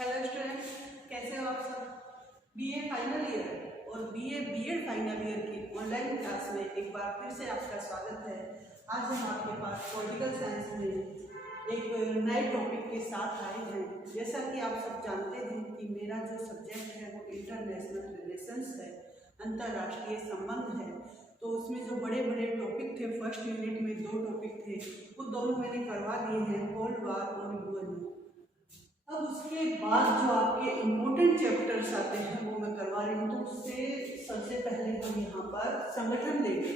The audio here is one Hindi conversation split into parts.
हेलो स्टूडेंट्स, कैसे हो आप सब। बीए फाइनल ईयर और बीए बीएड फाइनल ईयर की ऑनलाइन क्लास में एक बार फिर से आपका स्वागत है। आज हम आपके पास पॉलिटिकल साइंस में एक नए टॉपिक के साथ आए हैं। जैसा कि आप सब जानते हैं कि मेरा जो सब्जेक्ट है वो इंटरनेशनल रिलेशंस है, अंतर्राष्ट्रीय संबंध है। तो उसमें जो बड़े बड़े टॉपिक थे, फर्स्ट यूनिट में 2 टॉपिक थे, वो दोनों मैंने करवा दिए हैं, कोल्ड वार और यूएन। अब उसके बाद जो आपके इम्पोर्टेंट चैप्टर्स आते हैं वो मैं करवा रही हूँ। तो उससे सबसे पहले हम यहाँ पर संगठन लेंगे।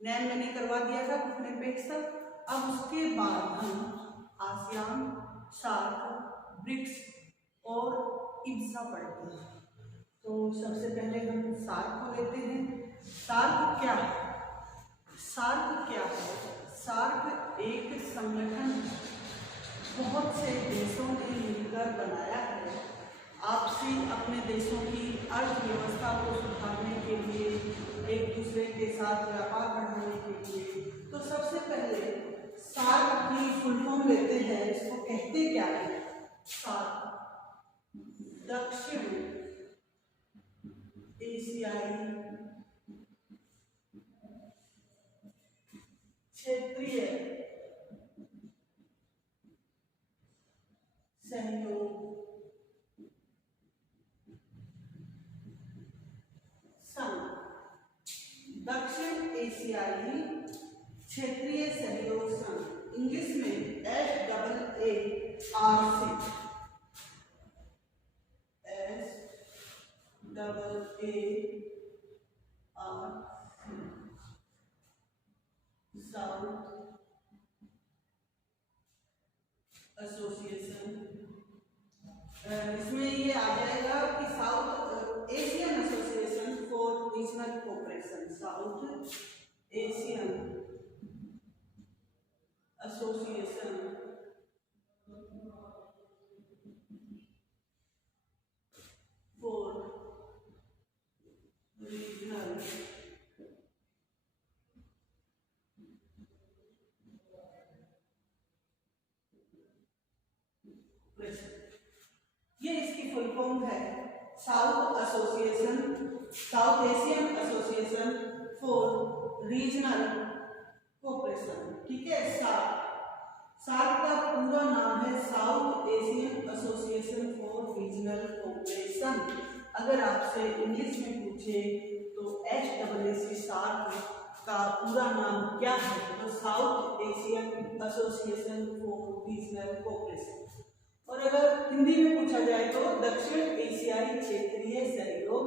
नैन मैंने करवा दिया था कुछ निरपेक्ष तक। अब उसके बाद हम आसियान, सार्क, ब्रिक्स और इब्सा पढ़ते हैं। तो सबसे पहले हम सार्क को लेते हैं। सार्क क्या है? सार्क क्या है? सार्क एक संगठन है, बहुत से देशों ने मिलकर बनाया है आपसी अपने देशों की अर्थव्यवस्था को सुधारने के लिए, एक दूसरे के साथ व्यापार बढ़ाने के लिए। तो सबसे पहले सार्क की फुल फॉर्म लेते हैं। इसको कहते क्या है? सार्क दक्षिण एशियाई क्षेत्रीय सहयोग संघ। दक्षिण एशियाई क्षेत्रीय सहयोग संघ, इंग्लिश में साउथ एसोसिएशन। इसमें ये आ जाएगा कि south Asian association for regional cooperation, south Asian association for regional ये इसकी फुल फॉर्म है, south association, south Asian association for regional cooperation. ठीक है। सार्क, सार्क का पूरा नाम है south Asian association for regional cooperation. अगर आपसे इंग्लिश में पूछे तो SAAC सार्क का पूरा नाम क्या है, तो south Asian association for regional cooperation. और अगर हिंदी में पूछा जाए तो दक्षिण एशियाई क्षेत्रीय सहयोग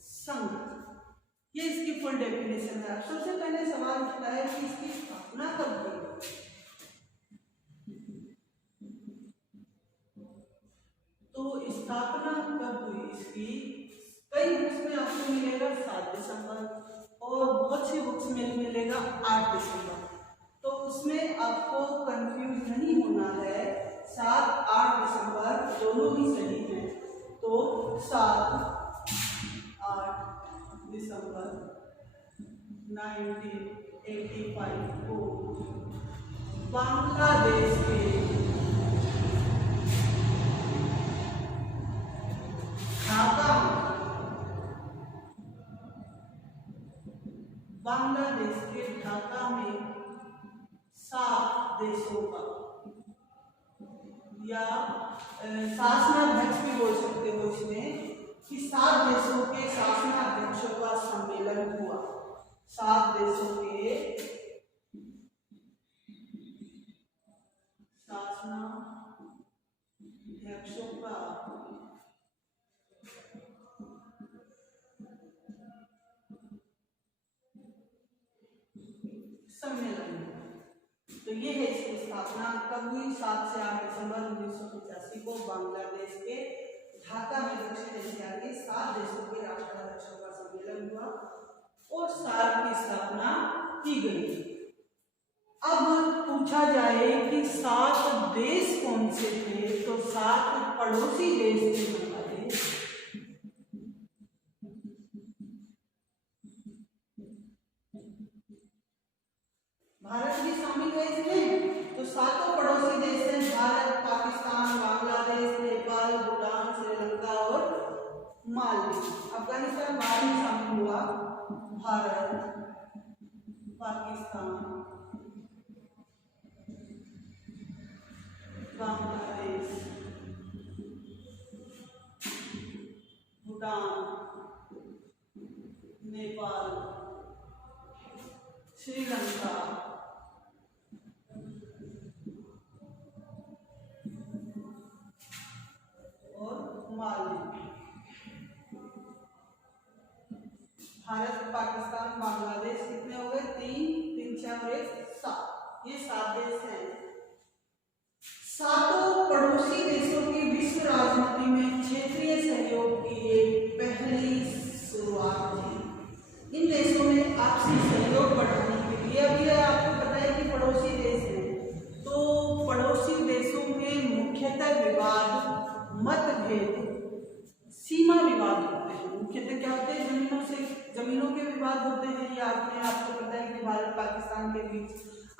संघ। ये इसकी फुल डेफिनेशन है। सबसे पहले सवाल उठता है कि इसकी स्थापना कब हुई? तो स्थापना कब हुई इसकी? कई बुक्स में आपको मिलेगा 7 दिसंबर और बहुत सी बुक्स में मिलेगा 8 दिसंबर। तो उसमें आपको कंफ्यूज नहीं होना है। 7-8 दिसंबर दोनों ही सही हैं। तो 7-8 दिसंबर 1985 को बांग्लादेश के ढाका, बांग्लादेश के ढाका में 7 देशों का, या शासनाध्यक्ष भी बोल सकते हो इसमें, कि 7 देशों के शासनाध्यक्षों का सम्मेलन हुआ। 7 देशों के शासनाध्यक्षों का सम्मेलन। तो ये है इसकी स्थापना कब हुई? 7 से 8 दिसंबर 1985 को बांग्लादेश के ढाका में दक्षिण एशिया के 7 देशों के राष्ट्राध्यक्षों का सम्मेलन हुआ और सार्क की स्थापना की गई। अब पूछा जाए कि 7 देश कौन से थे, तो 7 पड़ोसी देश थे हमारे। भारत भी शामिल है इसमें। तो 7 पड़ोसी देश हैं, भारत, पाकिस्तान, बांग्लादेश, नेपाल, मालदीव। अफगानिस्तान बाद में शामिल हुआ। भारत, पाकिस्तान, बांग्लादेश, भूटान, नेपाल, श्रीलंका, और मालदीव। भारत, पाकिस्तान, बांग्लादेश कितने हो गए? 3, 6 और 1, 7। ये 7 देश हैं। सातों पड़ोसी देशों की विश्व राजनीति में क्षेत्रीय सहयोग की एक पहली शुरुआत थी। इन देशों में आपसी सहयोग बढ़ाने के लिए, अभी आपको पता है कि पड़ोसी देश हैं, तो पड़ोसी देशों में मुख्यतः विवाद, मतभेद, सीमा विवाद होते हैं। मुख्यतः क्या होते हैं? जमीनों के विवाद होते हैं। या आपको पता है कि भारत पाकिस्तान के बीच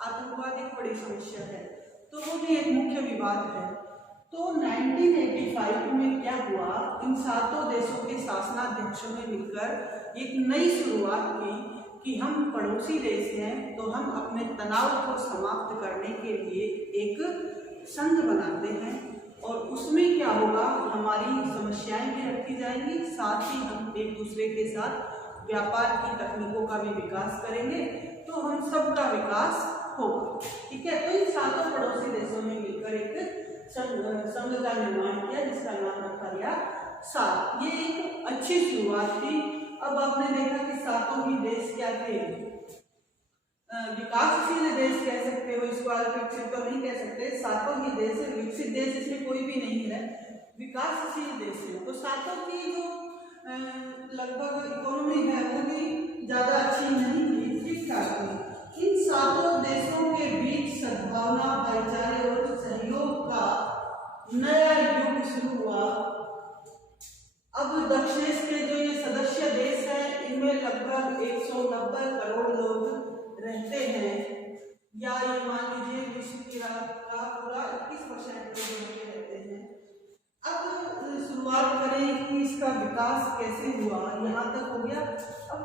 आतंकवाद एक बड़ी समस्या है, तो वो भी एक मुख्य विवाद है। तो 1985 में क्या हुआ? इन सातों देशों के शासनाध्यक्षों ने मिलकर एक नई शुरुआत की कि हम पड़ोसी देश हैं, तो हम अपने तनाव को समाप्त करने के लिए एक संघ बनाते हैं और उसमें क्या होगा? हमारी समस्याएं भी रखी जाएंगी, साथ ही हम एक दूसरे के साथ व्यापार की तकनीकों का भी विकास करेंगे, तो हम सबका विकास होगा। ठीक है, तो इन सातों पड़ोसी देशों ने मिलकर एक संघ का निर्माण किया जिसका नाम रखा गया सार्क। ये एक अच्छी शुरुआत थी। अब आपने देखा कि सातों ही देश क्या थे? विकासशील देश कह सकते हो इसको, विकसित तो नहीं कह सकते। सातों ही देश, विकसित देश इसमें कोई भी नहीं है, विकासशील देश है। तो सातों की जो लगभग इकोनॉमी है वो भी ज्यादा अच्छी नहीं थी, ठीक ठाक थी। इन सातों देशों के बीच सद्भावना, भाईचारे और सहयोग का नया युग शुरू हुआ। अब दक्षिण के जो ये सदस्य देश हैं, इनमें लगभग 190 करोड़ लोग रहते हैं, या ये मान लीजिए विश्व की पूरा 21% लोग रहते हैं। अब शुरुआत करें कि इसका विकास कैसे हुआ, यहाँ तक हो गया। अब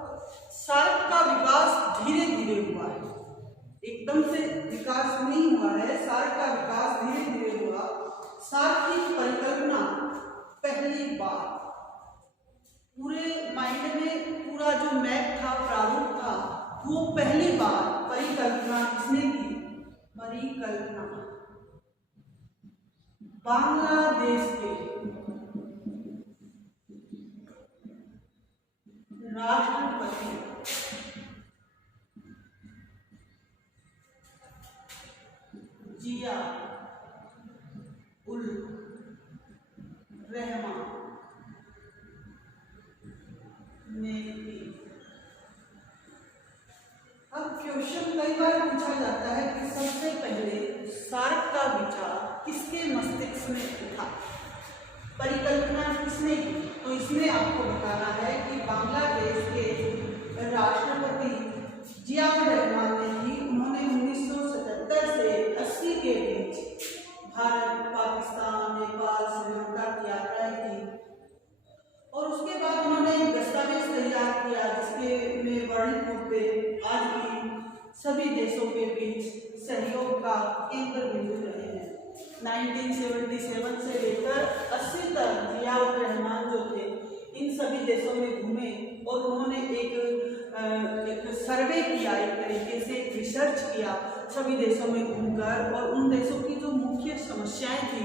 सार्क का विकास धीरे धीरे हुआ है, एकदम से विकास नहीं हुआ है। सार्क का विकास धीरे धीरे हुआ। सार्क की परिकल्पना पहली बार पूरे माइंड में, पूरा जो मैप था, प्रारूप था, वो पहली बार परिकल्पना किसने की? परिकल्पना बांग्लादेश के राष्ट्रपति जिया उल रहमान ने की। अब क्वेश्चन कई बार पूछा जाता है कि सबसे पहले सार्क का विचार किसके मस्तिष्क में उठा, परिकल्पना किसने की? तो इसमें आपको बताना है कि बांग्लादेश के राष्ट्रपति जिया उल रहमान ने की। उन्होंने 1977 से 80 के बीच भारत, पाकिस्तान, नेपाल, श्रीलंका की यात्रा की और उसके बाद उन्होंने एक दस्तावेज तैयार किया जिसके में वर्णित मुद्दे आज भी सभी देशों के बीच सहयोग का केंद्र बिंदु रहे हैं। 1977 से लेकर 80 तक जिया उल रहमान जो थे, इन सभी देशों में घूमे और उन्होंने एक सर्वे किया, एक तरीके से एक रिसर्च किया सभी देशों में घूमकर, और उन देशों की जो मुख्य समस्याएं थी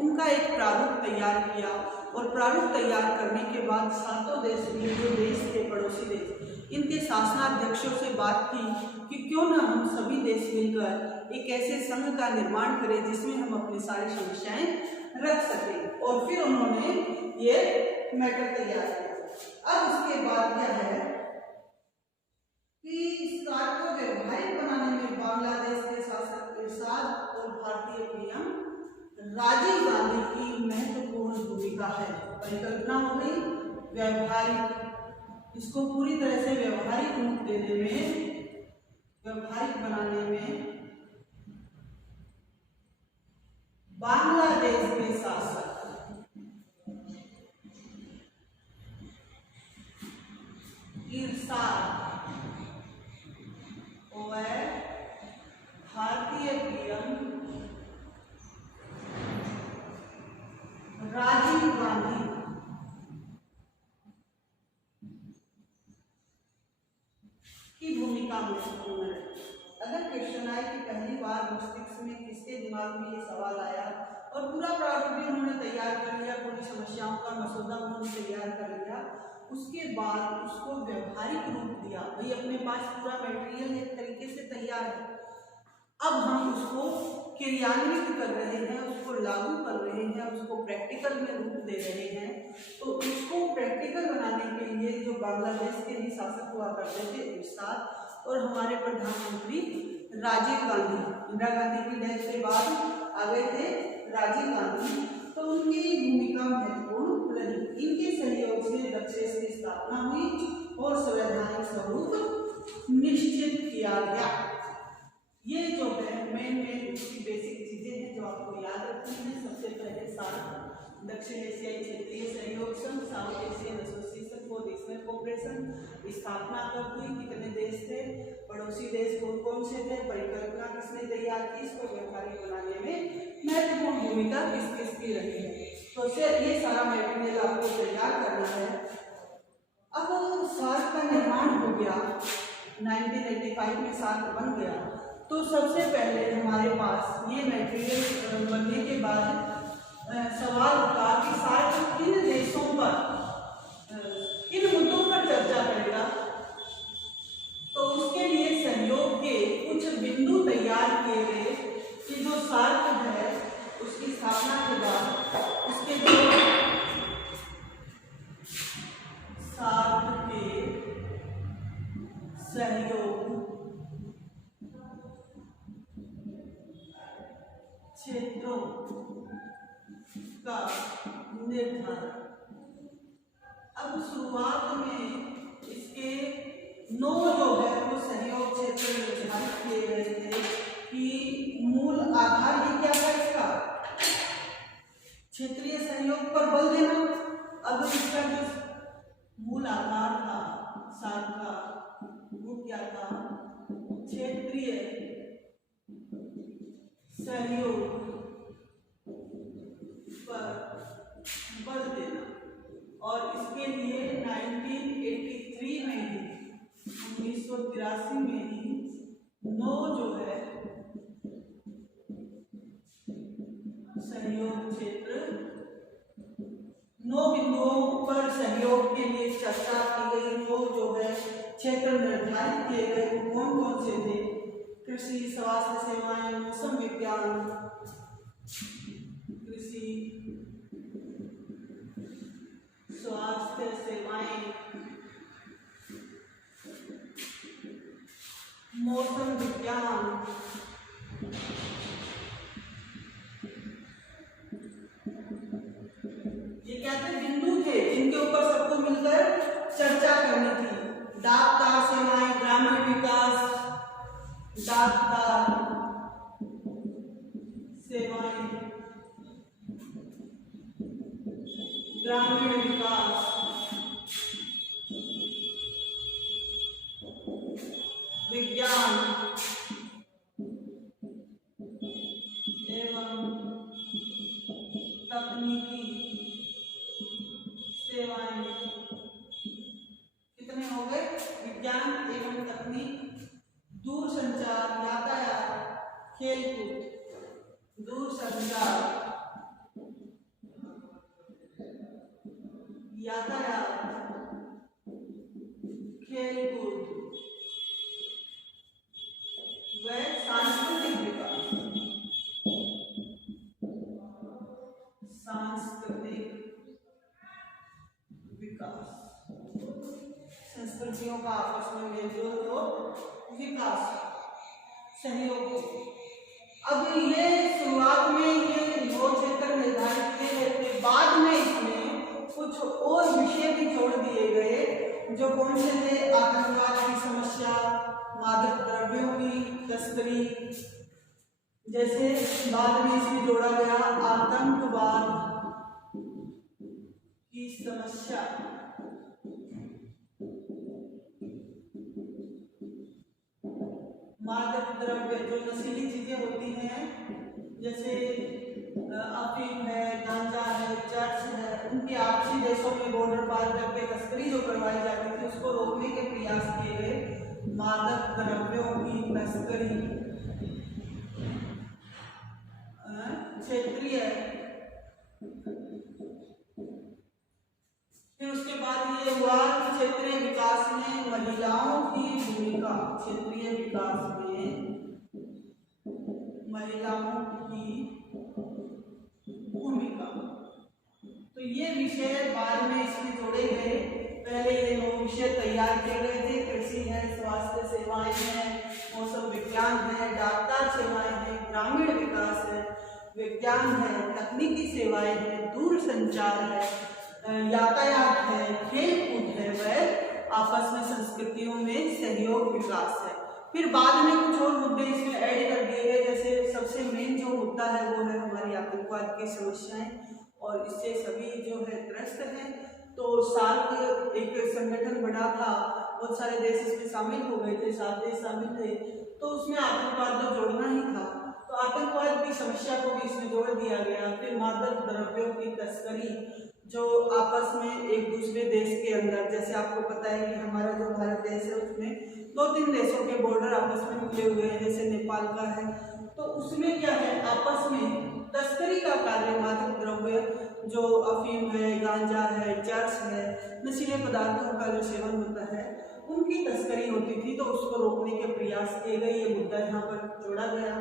उनका एक प्रारूप तैयार किया। और प्रारूप तैयार करने के बाद सातों देश, जो देश थे पड़ोसी देश, इनके शासनाध्यक्षों से बात की कि क्यों न हम सभी देश मिलकर एक ऐसे संघ का निर्माण करें जिसमें हम अपनी सारी समस्याएं रख सकें। और फिर उन्होंने ये मैटर तैयार किया। अब उसके बाद क्या है कि इस कार्य को व्यवहारिक बनाने में बांग्लादेश के शासक इरशाद और भारतीय पीएम राजीव गांधी की महत्वपूर्ण भूमिका है। परिकल्पना हो गई, व्यवहारिक, इसको पूरी तरह से व्यवहारिक रूप देने में, व्यवहारिक बनाने में बांग्लादेश के शासक भूमिका महत्वपूर्ण है। अगर क्वेश्चन आए कि पहली बार मस्तिष्क में किसके दिमाग में ये सवाल आया और पूरा प्रारूप भी उन्होंने तैयार कर लिया, पूरी समस्याओं का मसौदा उन्होंने तैयार कर लिया, उसके बाद उसको व्यवहारिक रूप दिया, भाई अपने पास पूरा मटेरियल एक तरीके से तैयार है, अब हम उसको क्रियान्वित कर रहे हैं, उसको लागू कर रहे हैं, उसको प्रैक्टिकल में रूप दे रहे हैं। तो उसको प्रैक्टिकल बनाने के लिए जो बांग्लादेश के भी शासक हुआ करते थे इरशाद और हमारे प्रधानमंत्री राजीव गांधी, इंदिरा गांधी की डेथ के बाद आ गए थे राजीव गांधी, तो उनकी भूमिका महत्वपूर्ण रही। इनके सहयोग से दक्षेस की स्थापना हुई और संवैधानिक स्वरूप निश्चित किया गया। ये जो है मेन उसकी बेसिक चीजें हैं जो आपको याद रखनी है। सबसे पहले सार्क दक्षिण एशियाई क्षेत्रीय सहयोग संघ, south Asian association for regional cooperation स्थापना कब हुई, कितने देश थे, पड़ोसी देश कौन कौन से थे, परिकल्पना किसने तैयार की, इसको व्यवहारिक बनाने में महत्वपूर्ण भूमिका किस किस की रही है। तो ये सारा मटेरियल आपको तैयार करना है। अब सार्क का निर्माण हो गया, 1985 में सार्क बन गया, तो सबसे पहले हमारे पास ये मटेरियल बनने के बाद सवाल उठा कि सार्क किन देशों पर किन मुद्दों पर चर्चा करेगा। तो उसके लिए सहयोग के कुछ बिंदु तैयार किए गए कि जो सार्क है उसकी स्थापना के बाद उसके जो सार्क के सहयोग क्षेत्रों का निर्धारण। अब शुरुआत में इसके 9 जो है वो सहयोग क्षेत्र निर्धारित किए गए थे कि मूल आधार ही क्या था इसका, क्षेत्रीय सहयोग पर बल देना। अब इसका जो मूल आधार था सार्क का वो क्या था, क्षेत्रीय सहयोग पर बल देना। और इसके लिए 1983 में ही 1983 में ही 9 जो है सहयोग क्षेत्र, 9 बिंदुओं पर सहयोग के लिए चर्चा की गई। 9 जो है क्षेत्र निर्धारित किए गए, वो कौन कौन से थे, कृषि, स्वास्थ्य सेवाएं, मौसम विज्ञान, कृषि, स्वास्थ्य सेवाएं, मौसम विज्ञान, ये क्या थे, बिंदु थे जिनके ऊपर सबको मिलकर चर्चा करनी थी। डाक तार सेवाएं, ग्रामीण विकास, डाक तार सेवाएं, ग्रामीण विकास, विज्ञान एवं तकनीकी सेवाएं। कितने हो गए, विज्ञान एवं तकनीक, दूरसंचार, यातायात, खेलकूद, दूरसंचार, यातायात, खेलकूद व सांस्कृतिक विकास। सांस्कृतिक विकास, संस्कृतियों का आपस में मेलजोल और विकास, सहयोग। अब ये शुरुआत में ये 9 क्षेत्र निर्धारित किए गए थे, बाद में इसमें कुछ और विषय भी जोड़ दिए गए जो कौन से थे, आतंकवाद की समस्या, मादक द्रव्यों की तस्करी, जैसे बाद में इसमें जोड़ा गया आतंकवाद की समस्या, मादक द्रव्य जो नशीली चीजें होती हैं जैसे अफीम है, गांजा है, चर्च है, उनके आपसी देशों में बॉर्डर पार करके तस्करी जो करवाई जाती थी उसको रोकने के प्रयास किए गए। मादक द्रव्यों की तस्करी, क्षेत्रीय, फिर उसके बाद ये हुआ क्षेत्रीय विकास में महिलाओं की भूमिका, क्षेत्रीय विकास में महिलाओं की भूमिका। तो ये विषय बाद में इसमें जोड़े गए। पहले ये 9 विषय तैयार किए गए थे, कृषि है, स्वास्थ्य सेवाएं हैं, मौसम विज्ञान है, डाकतार सेवाएं हैं, ग्रामीण विकास है, विज्ञान है, तकनीकी सेवाएं हैं, दूर संचार है, यातायात है, खेल कूद है, वह आपस में संस्कृतियों में सहयोग विकास है। फिर बाद में कुछ और मुद्दे इसमें ऐड कर दिए गए, जैसे सबसे मेन जो मुद्दा है वो है हमारी आतंकवाद की समस्याएं, और इससे सभी जो है त्रस्त हैं। तो सार्क एक संगठन बना था, बहुत सारे देश इसमें शामिल हो गए थे, 7 देश शामिल थे, तो उसमें आतंकवाद तो जोड़ना ही था, तो आतंकवाद की समस्या को भी इसमें जोड़ दिया गया। फिर मादक द्रव्यों की तस्करी, जो आपस में एक दूसरे देश के अंदर, जैसे आपको पता है कि हमारा जो भारत देश है उसमें 2-3 देशों के बॉर्डर आपस में मिले हुए हैं, जैसे नेपाल का है, तो उसमें क्या है आपस में तस्करी का कार्य, मादक द्रव्य जो अफीम है, गांजा है, चर्च है, नशीले पदार्थों का जो सेवन होता है, उनकी तस्करी होती थी, तो उसको रोकने के प्रयास किए गए। ये मुद्दा यहाँ पर जोड़ा गया।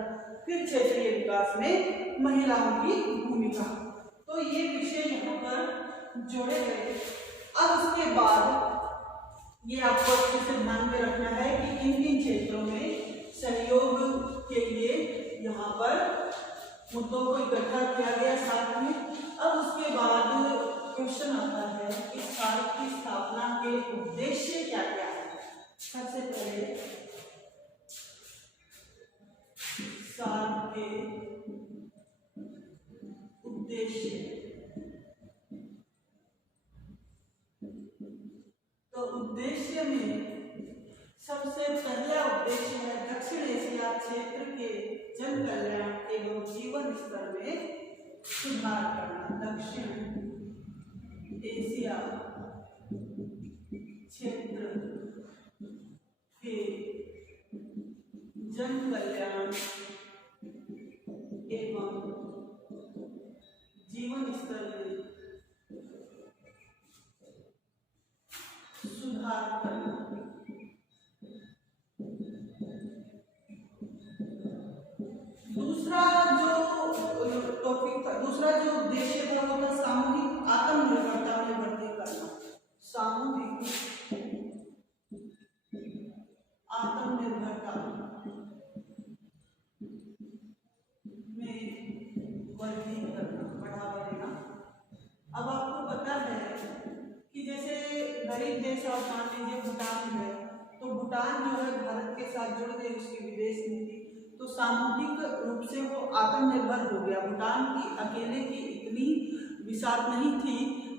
फिर क्षेत्रीय विकास में महिलाओं की भूमिका, तो ये विषय यहाँ पर जोड़े गए। अब उसके बाद ये आपको अच्छे से ध्यान में रखना है कि किन किन क्षेत्रों में सहयोग के लिए यहाँ पर मुद्दों को इकट्ठा किया गया साथ में। अब उसके बाद क्वेश्चन आता है कि सार्क की स्थापना के उद्देश्य क्या क्या है। सबसे पहले सार्क के उद्देश्य, तो उद्देश्य में सबसे पहला उद्देश्य है दक्षिण एशिया क्षेत्र के जन कल्याण एवं जीवन स्तर में सुधार करना। दक्षिण एशिया क्षेत्र के जन कल्याण एवं जीवन स्तर में सुधार करना। दूसरा जो उद्देश्य था वो था सामूहिक आत्मनिर्भरता में वृद्धि करना। सामूहिक आत्मनिर्भरता में वृद्धि करना, बढ़ावा देना। अब आपको पता है कि जैसे गरीब देश आप मान लीजिए भूटान है, तो भूटान जो है भारत के साथ जुड़ गई, उसकी विदेश नीति, तो सामूहिक रूप से वो आत्मनिर्भर हो गया। भूटान की अकेले की इतनी विशाल नहीं थी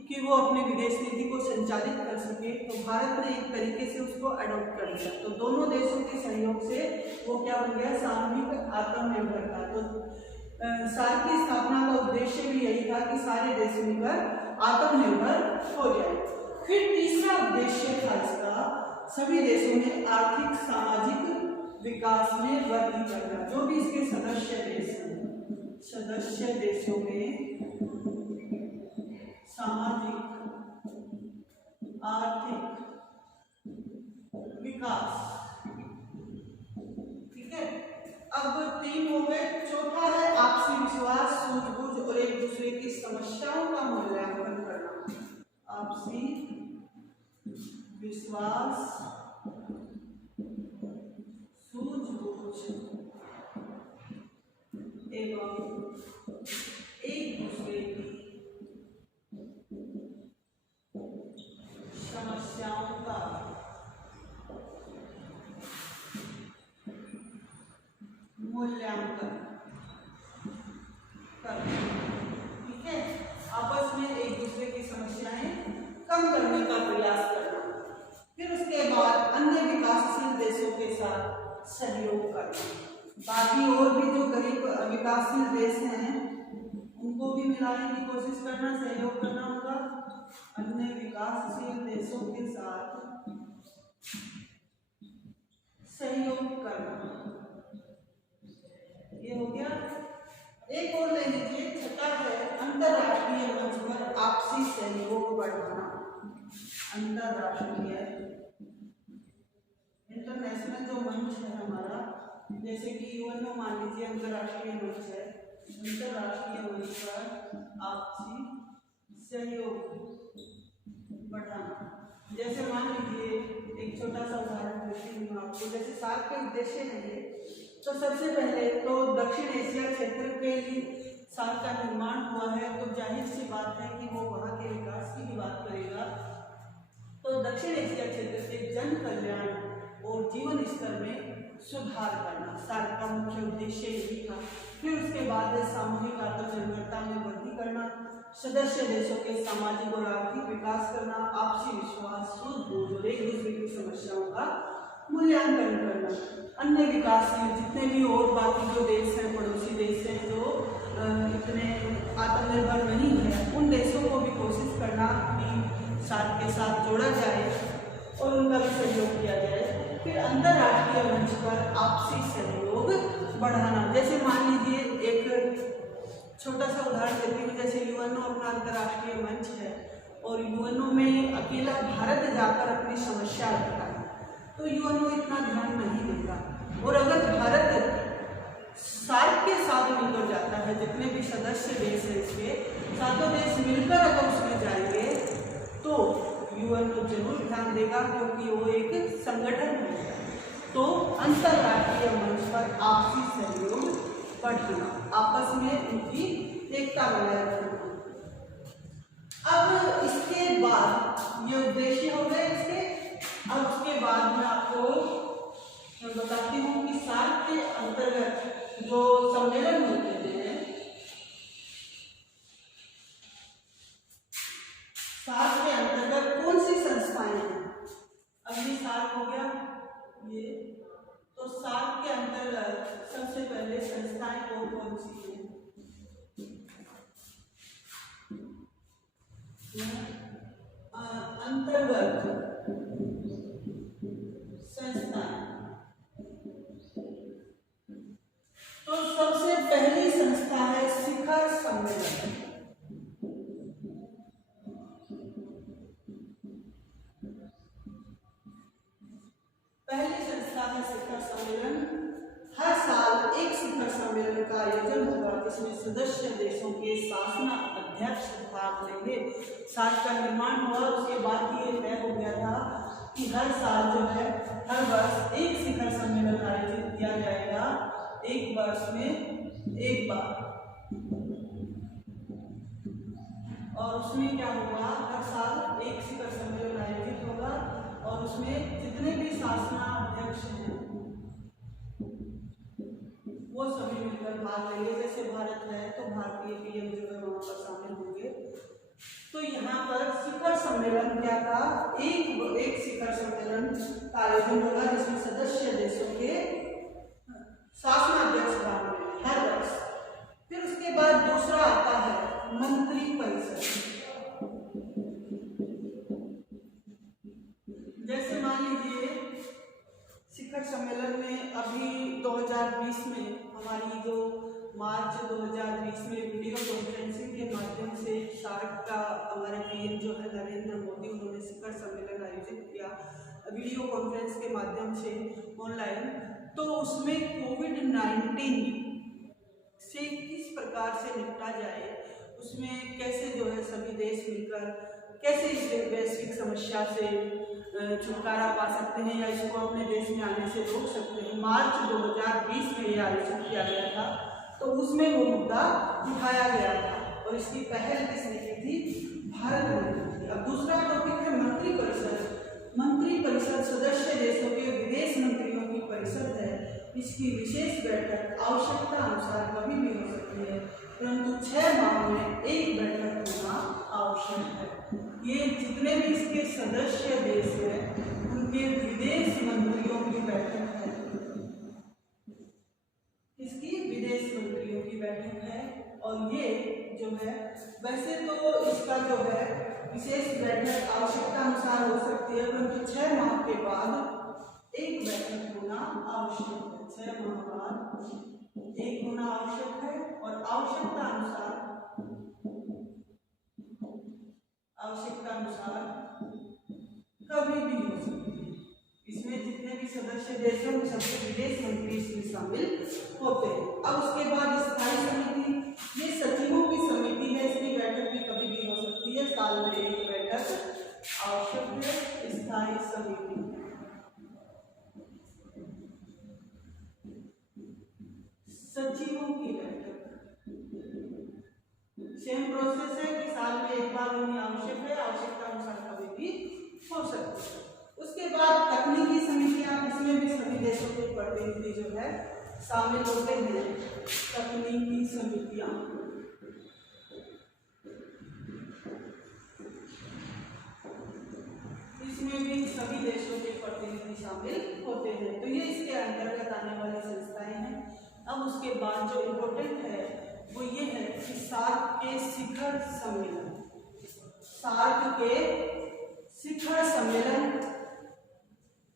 कि वो अपने विदेश नीति को संचालित कर सके, तो भारत ने एक तरीके से उसको अडॉप्ट कर लिया। तो दोनों देशों के सहयोग से वो क्या बन गया, सामूहिक आत्मनिर्भरता। तो सार्क की स्थापना का उद्देश्य भी यही था कि सारे देश मिलकर आत्मनिर्भर हो जाए। फिर तीसरा उद्देश्य था इसका, सभी देशों में आर्थिक सामाजिक विकास में वृद्धि करना। जो भी इसके सदस्य देश हैं, सदस्य देशों में सामाजिक आर्थिक विकास, ठीक है। अब 3 हो गए। चौथा है आपसी विश्वास, सूझबूझ और एक दूसरे की समस्याओं का मूल्यांकन करना। आपसी विश्वास, सूझबूझ एवं एक दूसरे की समस्याओं का मूल्यांकन करना, ठीक है। आपस में एक दूसरे की समस्याएं कम करने का प्रयास करना। फिर उसके बाद अन्य विकासशील देशों के साथ सहयोग करना। बाकी और भी जो गरीब विकासशील देश हैं उनको भी मिलाने की कोशिश करना, सहयोग करना होगा। अन्य विकासशील देशों के साथ सहयोग करना, ये हो गया। एक और ले लीजिए, छठा है अंतरराष्ट्रीय मंच पर आपसी सहयोग बढ़ाना। अंतरराष्ट्रीय इंटरनेशनल जो मंच है हमारा, जैसे कि यूएनओ मान लीजिए अंतरराष्ट्रीय मंच है, अंतरराष्ट्रीय मंच पर आपसी सहयोग बढ़ाना। जैसे मान लीजिए एक छोटा सा उदाहरण देती हूँ आपको, जैसे सार्क के उद्देश्य है ये, तो सबसे पहले तो दक्षिण एशिया क्षेत्र के लिए सार्क का निर्माण हुआ है, तो जाहिर सी बात है कि वो वहाँ के विकास की भी बात करेगा। तो दक्षिण एशिया क्षेत्र के जन कल्याण और जीवन स्तर में सुधार करना सार्क का मुख्य उद्देश्य यही था। फिर उसके बाद सामूहिक आत्मनिर्भरता में वृद्धि करना, सदस्य देशों के सामाजिक और आर्थिक विकास करना, आपसी विश्वास, सूझबूझ और एक दूसरे की समस्याओं का मूल्यांकन करना, अन्य विकास के जितने भी और बाकी जो देश हैं, पड़ोसी देश हैं जो इतने आत्मनिर्भर नहीं है, उन देशों को भी कोशिश करना कि सार्क के साथ जोड़ा जाए और उनका भी सहयोग किया जाए। फिर अंतरराष्ट्रीय मंच पर आपसी सहयोग बढ़ाना, जैसे मान लीजिए एक छोटा सा उदाहरण देती हूँ, जैसे यूएनओ अपना अंतरराष्ट्रीय मंच है और यूएनओ में अकेला भारत जाकर अपनी समस्या रखता है, तो यूएनओ इतना ध्यान नहीं देगा। और अगर भारत सार्क के साथ मिलकर जाता है, जितने भी सदस्य देश हैं इसके सातों देश मिलकर अगर उसमें जाएंगे तो यूएनओ जरूर ध्यान देगा, क्योंकि वो एक संगठन है। तो अंतरराष्ट्रीय मंच पर आपसी सहयोग बढ़ाना, आपस में उनकी एकता बनाए रखना। अब इसके बाद ये उद्देश्य हो गए इसके। अब उसके बाद मैं आपको बताती हूँ कि सार्क के अंतर्गत जो सम्मेलन होते हैं, सार्क के अंतर्गत कौन सी संस्थाएं हैं। अभी सार्क हो गया ये, तो सार्क के अंतर्गत सबसे पहले संस्थाएं कौन सी हैं। अंतर्गत संस्थाएं, तो सबसे पहली संस्था है शिखर सम्मेलन। पहली संस्था है शिखर सम्मेलन। हर साल एक शिखर सम्मेलन का आयोजन होगा, जिसमें सदस्य देशों के शासनाध्यक्ष भाग लेंगे। सार्क का निर्माण हुआ, उसके बाद ये तय हो गया था कि हर साल जो है, हर वर्ष एक शिखर सम्मेलन आयोजित किया जाएगा, एक वर्ष में एक बार। और उसमें क्या होगा, हर साल एक शिखर सम्मेलन आयोजित होगा और उसमें जितने भी शासनाध्यक्ष हैं वो सभी मिलकर भाग लेंगे। जैसे भारत है तो भारतीय पीएम जो है वहां पर शामिल होंगे। तो यहाँ पर शिखर सम्मेलन क्या था, एक शिखर सम्मेलन का आयोजन होगा, जिसमें सदस्य देशों के शासनाध्यक्ष भाग लेंगे हर वर्ष। फिर उसके बाद दूसरा आता है मंत्री परिषद। जैसे मान लीजिए शिखर सम्मेलन में अभी 2020 में हमारी जो मार्च 2020 में वीडियो कॉन्फ्रेंसिंग के माध्यम से सार्क का हमारे पीएम जो है नरेंद्र मोदी, उन्होंने शिखर सम्मेलन आयोजित किया वीडियो कॉन्फ्रेंस के माध्यम से ऑनलाइन। तो उसमें कोविड-19 से किस प्रकार से निपटा जाए, उसमें कैसे जो है सभी देश मिलकर कैसे इस वैश्विक समस्या से छुटकारा पा सकते हैं या इसको अपने देश में आने से रोक सकते हैं, मार्च 2020 में यह आयोजित किया गया था। तो उसमें वो मुद्दा उठाया गया था और इसकी पहल किसने की थी, भारत ने की थी। अब दूसरा टॉपिक है मंत्री परिषद। मंत्री परिषद सदस्य देशों के विदेश मंत्रियों की परिषद है। इसकी विशेष बैठक आवश्यकता अनुसार कभी भी हो सकती है, परंतु 6 माह में एक बैठक होना आवश्यक है। ये जितने भी इसके सदस्य देश हैं उनके विदेश मंत्रियों की बैठक है, इसकी विदेश मंत्रियों की बैठक है। और ये जो है, वैसे तो इसका जो है विशेष बैठक आवश्यकता अनुसार हो सकती है, परंतु 6 माह के बाद एक बैठक होना आवश्यक है। 6 माह बाद एक होना आवश्यक है और आवश्यकता अनुसार कभी भी हो सकती है। इसमें जितने भी सदस्य देश हैं उन सबके विदेश मंत्री इसमें शामिल होते हैं। अब उसके बाद स्थायी समिति, ये सचिवों की समिति है, इसकी बैठक भी कभी भी हो सकती है, साल में एक बैठक आवश्यक है। स्थायी समिति सचिवों की बैठक, सेम प्रोसेस है कि साल में एक बार होनी आवश्यक है, आवश्यकता अनुसार कभी भी हो सकती है। उसके बाद तकनीकी समितियां, इसमें भी सभी देशों के प्रतिनिधि जो है शामिल होते हैं। तकनीकी समितियां, इसमें भी सभी देशों के प्रतिनिधि शामिल होते हैं। तो ये इसके अंतर्गत आने वाली संस्थाएं हैं। अब उसके बाद जो इम्पोर्टेंट है वो ये है कि सार्क के शिखर सम्मेलन, सार्क के शिखर सम्मेलन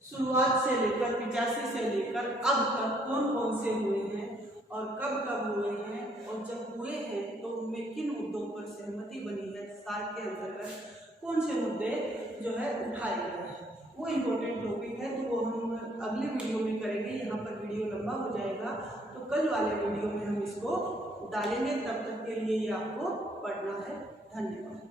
शुरुआत से लेकर 85 से लेकर अब तक कौन कौन से हुए हैं और कब कब हुए हैं, और जब हुए हैं तो उनमें किन मुद्दों पर सहमति बनी है, सार्क के अंतर्गत कौन से मुद्दे जो है उठाए गए हैं, वो इम्पोर्टेंट टॉपिक है। तो वो हम अगले वीडियो में करेंगे। यहाँ पर वीडियो लंबा हो जाएगा, तो कल वाले वीडियो में हम इसको डालेंगे। तब तक के लिए ये आपको पढ़ना है। धन्यवाद।